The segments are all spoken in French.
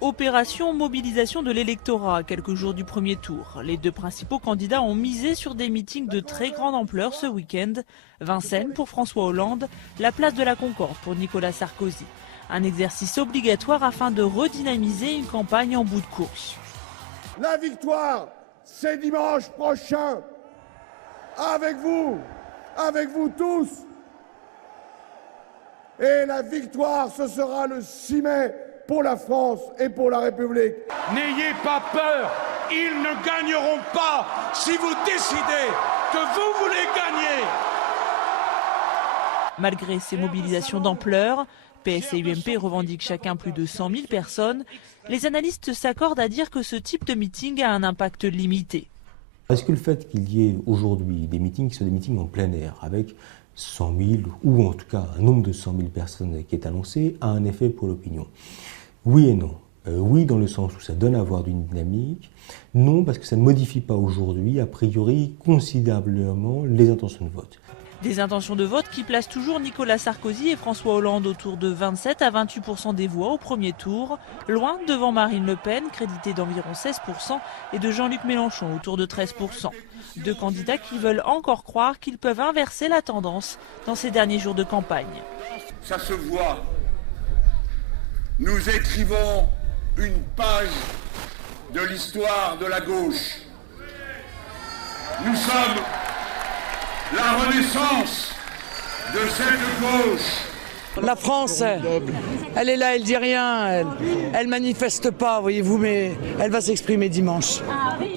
Opération mobilisation de l'électorat à quelques jours du premier tour. Les deux principaux candidats ont misé sur des meetings de très grande ampleur ce week-end. Vincennes pour François Hollande, la place de la Concorde pour Nicolas Sarkozy. Un exercice obligatoire afin de redynamiser une campagne en bout de course. La victoire, c'est dimanche prochain. Avec vous tous. Et la victoire, ce sera le 6 mai pour la France et pour la République. N'ayez pas peur, ils ne gagneront pas si vous décidez que vous voulez gagner. Malgré ces mobilisations d'ampleur, PS et UMP revendiquent chacun plus de 100 000 personnes, les analystes s'accordent à dire que ce type de meeting a un impact limité. Est-ce que le fait qu'il y ait aujourd'hui des meetings qui sont des meetings en plein air, avec 100 000 ou en tout cas un nombre de 100 000 personnes qui est annoncé, a un effet pour l'opinion? Oui et non. Oui dans le sens où ça donne à voir d'une dynamique. Non parce que ça ne modifie pas aujourd'hui, a priori, considérablement les intentions de vote. Des intentions de vote qui placent toujours Nicolas Sarkozy et François Hollande autour de 27 à 28% des voix au premier tour, loin devant Marine Le Pen, créditée d'environ 16%, et de Jean-Luc Mélenchon, autour de 13%. Deux candidats qui veulent encore croire qu'ils peuvent inverser la tendance dans ces derniers jours de campagne. Ça se voit. Nous écrivons une page de l'histoire de la gauche. Nous sommes la renaissance de cette gauche. La France, elle est là, elle dit rien, elle manifeste pas, voyez-vous, mais elle va s'exprimer dimanche.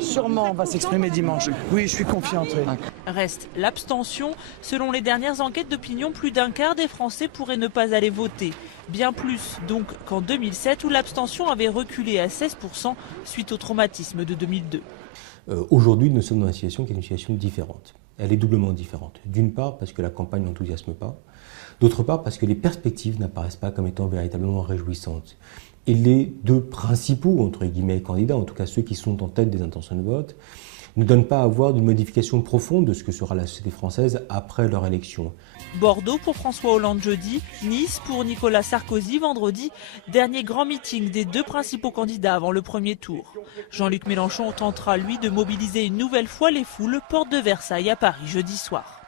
Sûrement, on va s'exprimer dimanche. Oui, je suis confiante. Oui. Reste l'abstention. Selon les dernières enquêtes d'opinion, plus d'un quart des Français pourraient ne pas aller voter. Bien plus donc qu'en 2007 où l'abstention avait reculé à 16% suite au traumatisme de 2002. Aujourd'hui, nous sommes dans une situation qui est une situation différente. Elle est doublement différente. D'une part, parce que la campagne n'enthousiasme pas. D'autre part, parce que les perspectives n'apparaissent pas comme étant véritablement réjouissantes. Et les deux principaux, entre guillemets, candidats, en tout cas ceux qui sont en tête des intentions de vote, ne donnent pas à voir d'une modification profonde de ce que sera la société française après leur élection. Bordeaux pour François Hollande jeudi, Nice pour Nicolas Sarkozy vendredi, dernier grand meeting des deux principaux candidats avant le premier tour. Jean-Luc Mélenchon tentera lui de mobiliser une nouvelle fois les foules porte de Versailles à Paris jeudi soir.